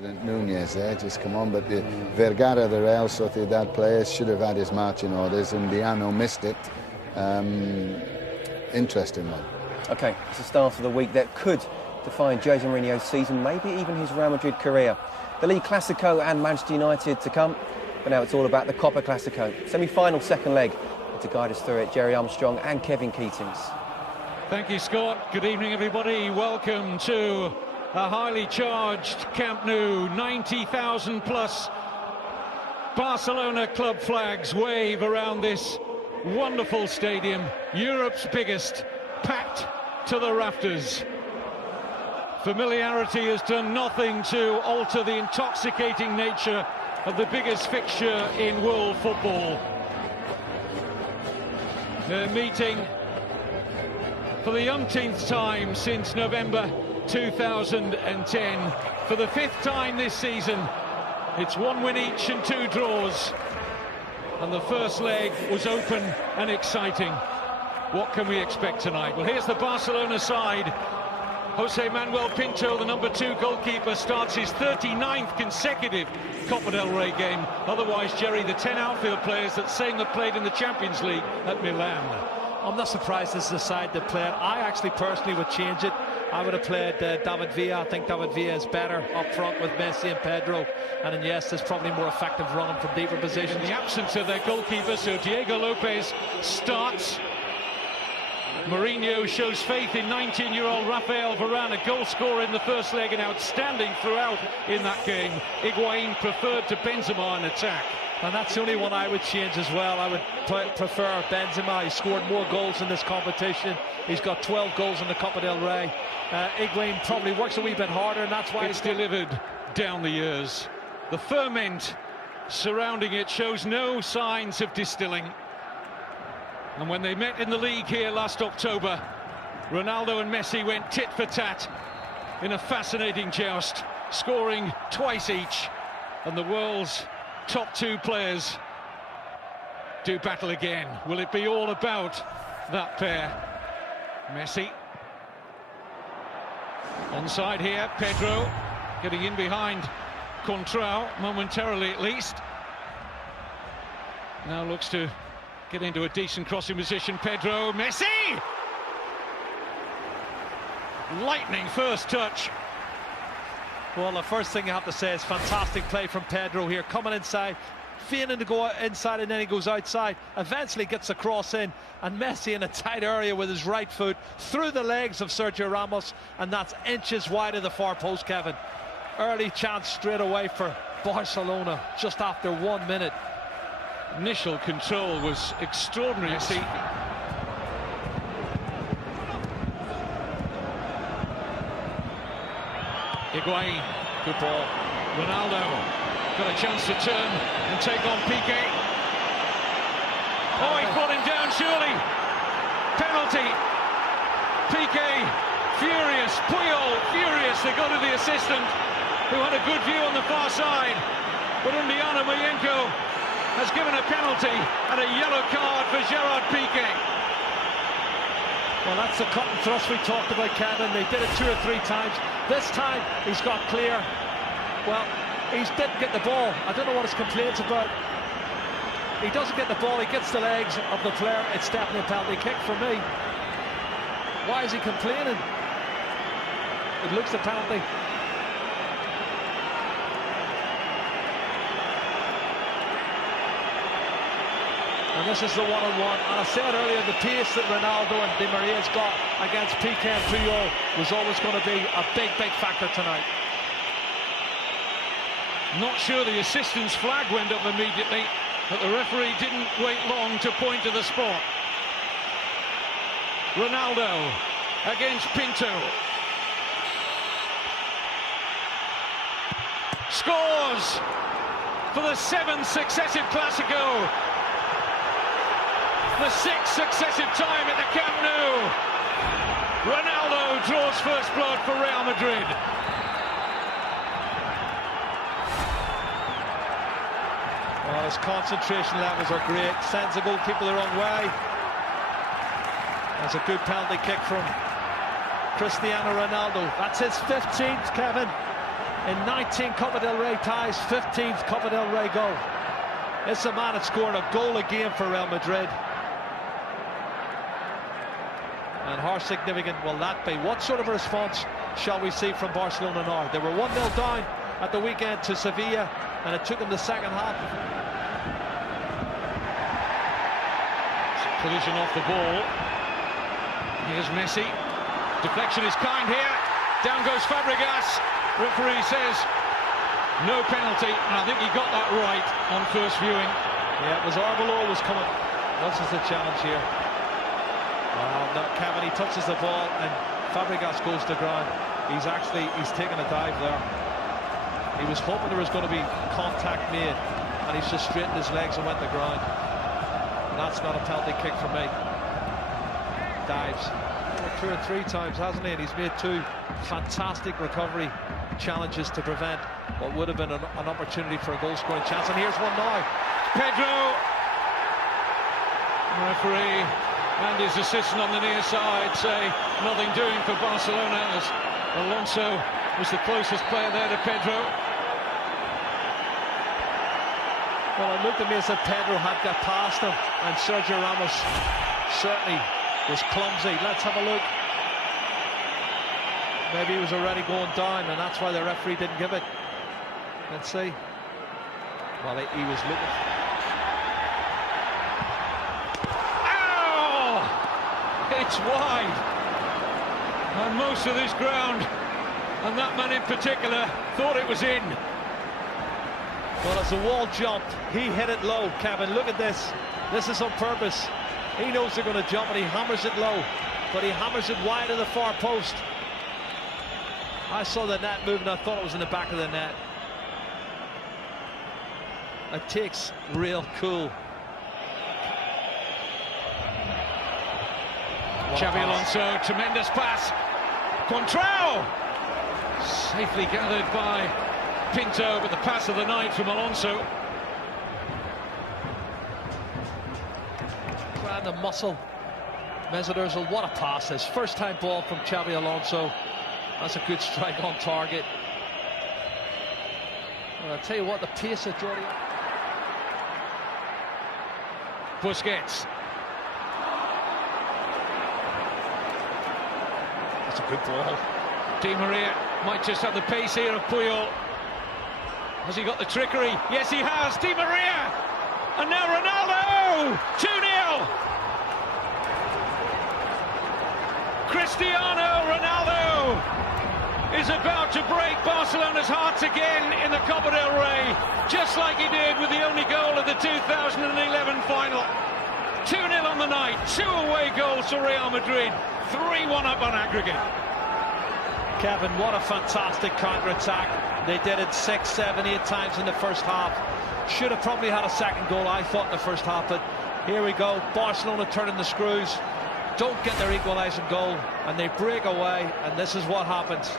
President Nunez there, just come on, but the Vergara, the Real Sociedad player, should have had his marching orders, and Diano missed it. Interesting one. OK, it's the start of the week that could define Jose Mourinho's season, maybe even his Real Madrid career. The League Clasico and Manchester United to come, but now it's all about the Copa Clasico. Semi-final second leg. To guide us through it, Jerry Armstrong and Kevin Keatings. Thank you, Scott. Good evening, everybody. Welcome to a highly charged Camp Nou. 90,000 plus Barcelona club flags wave around this wonderful stadium, Europe's biggest, packed to the rafters. Familiarity has done nothing to alter the intoxicating nature of the biggest fixture in world football. They're meeting for the umpteenth time since November 2010. For the fifth time this season, it's 1 win each and 2 draws. And the first leg was open and exciting. What can we expect tonight? Well, here's the Barcelona side. Jose Manuel Pinto, the number 2 goalkeeper, starts his 39th consecutive Copa del Rey game. Otherwise, Jerry, the 10 outfield players that same that played in the Champions League at Milan. I'm not surprised this is the side that played. I actually personally would change it. I would have played David Villa. I think David Villa is better up front with Messi and Pedro. And then, yes, there's probably more effective running from deeper positions. In the absence of their goalkeeper, so Diego Lopez starts. Mourinho shows faith in 19-year-old Rafael Varane, a goal scorer in the first leg and outstanding throughout in that game. Higuain preferred to Benzema in attack. And that's the only one I would change as well. I would prefer Benzema. He scored more goals in this competition. He's got 12 goals in the Copa del Rey. Higuain probably works a wee bit harder, and that's why it's delivered down the years. The ferment surrounding it shows no signs of distilling. And when they met in the league here last October, Ronaldo and Messi went tit for tat in a fascinating joust, scoring twice each. And the world's top 2 players do battle again. Will it be all about that pair? Messi. Onside here, Pedro getting in behind Contrao, momentarily at least. Now looks to get into a decent crossing position. Pedro, Messi! Lightning first touch. Well, the first thing you have to say is fantastic play from Pedro here, coming inside, feigning to go inside, and then he goes outside, eventually gets a cross in, and Messi in a tight area with his right foot through the legs of Sergio Ramos, and that's inches wide of the far post, Kevin. Early chance straight away for Barcelona just after 1 minute. Initial control was extraordinary. Messi. Higuain, good ball. Ronaldo got a chance to turn and take on Piqué. Oh, he brought him down, surely. Penalty. Piqué, furious. Puyol, furious. They go to the assistant, who had a good view on the far side. But Undiano Mayenko has given a penalty and a yellow card for Gerard Piqué. Well, that's the cut and thrust we talked about, Kevin. They did it 2 or 3 times. This time he's got clear. Well, he didn't get the ball. I don't know what his complaints about. He doesn't get the ball, he gets the legs of the player. It's definitely a penalty kick for me. Why is he complaining? It looks a penalty. And this is the one-on-one. And I said earlier, the pace that Ronaldo and Di Maria's got against Piqué and Puyol was always going to be a big, big factor tonight. Not sure the assistant's flag went up immediately, but the referee didn't wait long to point to the spot. Ronaldo against Pinto. Scores for the 7th successive Clasico. The 6th successive time at the Camp Nou. Ronaldo draws first blood for Real Madrid. Well, his concentration levels are great. Sends the goalkeeper the wrong way. That's a good penalty kick from Cristiano Ronaldo. That's his 15th, Kevin. in 19 Copa del Rey ties, 15th Copa del Rey goal. It's a man that scored a goal a game for Real Madrid. And how significant will that be? What sort of a response shall we see from Barcelona now? They were 1-0 down at the weekend to Sevilla, and it took them the second half. Collision off the ball. Here's Messi. Deflection is kind here. Down goes Fabregas. Referee says no penalty, and I think he got that right on first viewing. Yeah, it was Arbeloa was coming. This is the challenge here. No, Kevin, he touches the ball and Fabregas goes to ground. He's taken a dive there. He was hoping there was going to be contact made, and he's just straightened his legs and went to ground. And that's not a penalty kick for me. Dives 2 or 3 times, hasn't he? And he's made 2 fantastic recovery challenges to prevent what would have been an opportunity for a goal-scoring chance. And here's one now. Pedro. Referee and his assistant on the near side say nothing doing for Barcelona, as Alonso was the closest player there to Pedro. Well, it looked to me as if Pedro had got past him, and Sergio Ramos certainly was clumsy. Let's have a look. Maybe he was already going down, and that's why the referee didn't give it. Let's see. Well, he was looking. It's wide, and most of this ground, and that man in particular, thought it was in. Well, as the wall jumped, he hit it low, Kevin. Look at this. This is on purpose. He knows they're going to jump, and he hammers it low, but he hammers it wide of the far post. I saw the net moving. I thought it was in the back of the net. It takes real cool. Xabi Alonso, tremendous pass. Contrao! Safely gathered by Pinto, but the pass of the night from Alonso. Grand the muscle. Mesut Ozil, what a pass. His first time ball from Xabi Alonso. That's a good strike on target. Well, I'll tell you what, the pace of Jordi. Busquets. That's a good ball. Di Maria might just have the pace here of Puyol. Has he got the trickery? Yes, he has. Di Maria! And now Ronaldo! 2-0! Cristiano Ronaldo is about to break Barcelona's hearts again in the Copa del Rey, just like he did with the only goal of the 2011 final. 2-0 on the night, 2 away goals for Real Madrid, 3-1 up on aggregate. Kevin, what a fantastic counter-attack. They did it 6, 7, 8 times in the first half. Should have probably had a second goal, I thought, in the first half, but here we go. Barcelona turning the screws, don't get their equalising goal, and they break away, and this is what happens.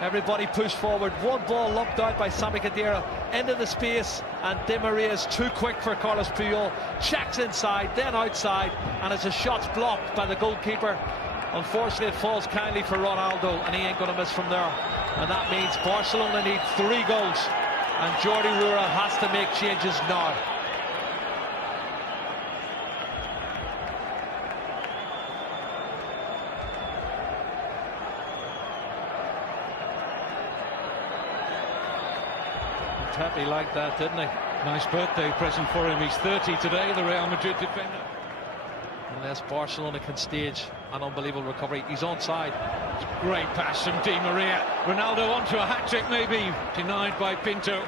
Everybody pushed forward, one ball lumped out by Sami Khedira into the space, and Di Maria is too quick for Carlos Puyol. Checks inside, then outside, and as the shot's blocked by the goalkeeper, unfortunately it falls kindly for Ronaldo, and he ain't going to miss from there. And that means Barcelona need 3 goals, and Jordi Rura has to make changes now. Pepe liked that, didn't he? Nice birthday present for him. He's 30 today, the Real Madrid defender. Unless Barcelona can stage an unbelievable recovery. He's onside. Great pass from Di Maria. Ronaldo onto a hat-trick maybe. Denied by Pinto.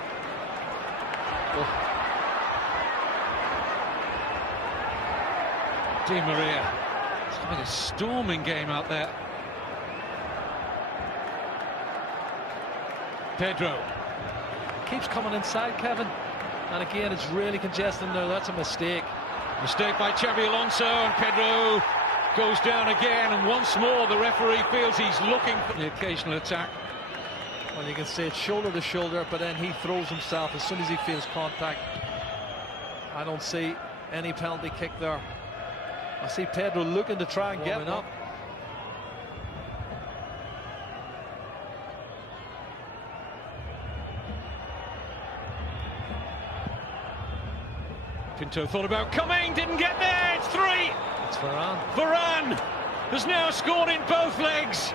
Oh. Di Maria. It's having a storming game out there. Pedro. Keeps coming inside, Kevin, and again it's really congested there. That's a mistake. Mistake by Xabi Alonso, and Pedro goes down again, and once more the referee feels he's looking for the occasional attack. Well, you can see it's shoulder to shoulder, but then he throws himself as soon as he feels contact. I don't see any penalty kick there. I see Pedro looking to try and get it up. Pinto thought about coming, didn't get there, it's 3! It's Varane. Varane has now scored in both legs,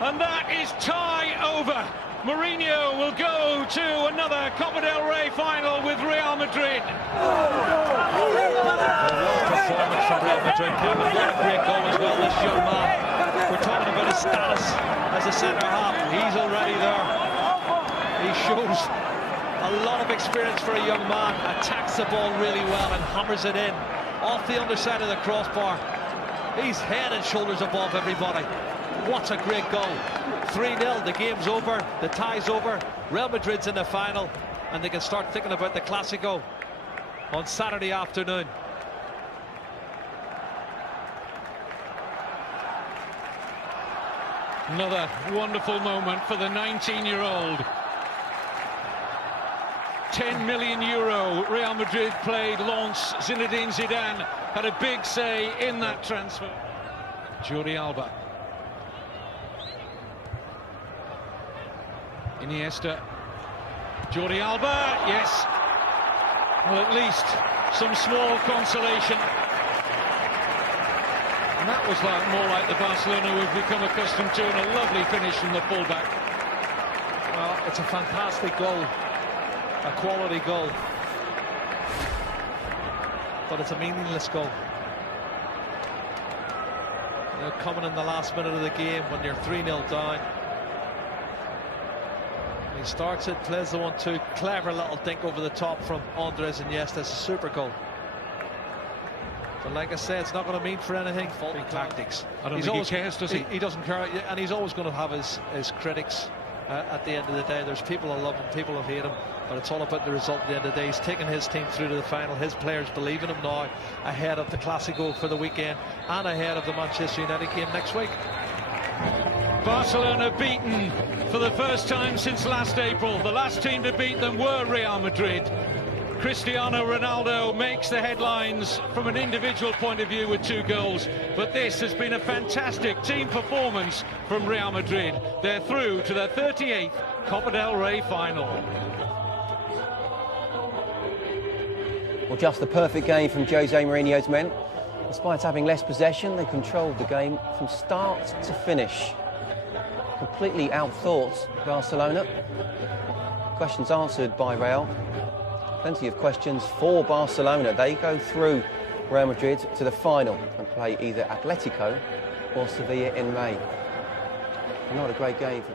and that is tie over. Mourinho will go to another Copa del Rey final with Real Madrid. Performance from Real Madrid. What a great goal as well, this young man. We're talking about his status as a centre-half. He's already there. He shows a lot of experience for a young man. Attacks the ball really well and hammers it in off the underside of the crossbar. He's head and shoulders above everybody. What a great goal. 3-0, the game's over, the tie's over. Real Madrid's in the final, and they can start thinking about the Clásico on Saturday afternoon. Another wonderful moment for the 19-year-old. 10 million euro Real Madrid played Lens. Zinedine Zidane had a big say in that transfer. Jordi Alba. Iniesta. Jordi Alba, yes. Well, at least some small consolation. And that was more like the Barcelona we've become accustomed to, and a lovely finish from the fullback. Well, it's a fantastic goal. A quality goal, but it's a meaningless goal. You know, coming in the last minute of the game when you're 3-0 down. He starts it, plays the 1-2, clever little dink over the top from Andres Iniesta. It's a super goal. But like I said, it's not going to mean for anything. Faulty tactics. I don't think he cares, does he? He doesn't care, and he's always going to have his critics. At the end of the day, there's people who love him, people who hate him, but it's all about the result at the end of the day. He's taken his team through to the final. His players believe in him now, ahead of the Clásico for the weekend and ahead of the Manchester United game next week. Barcelona beaten for the first time since last April. The last team to beat them were Real Madrid. Cristiano Ronaldo makes the headlines from an individual point of view with 2 goals, but this has been a fantastic team performance from Real Madrid. They're through to their 38th Copa del Rey final. Well, just the perfect game from Jose Mourinho's men. Despite having less possession, they controlled the game from start to finish. Completely outthought Barcelona. Questions answered by Real. Plenty of questions for Barcelona. They go through Real Madrid to the final and play either Atletico or Sevilla in May. Not a great game for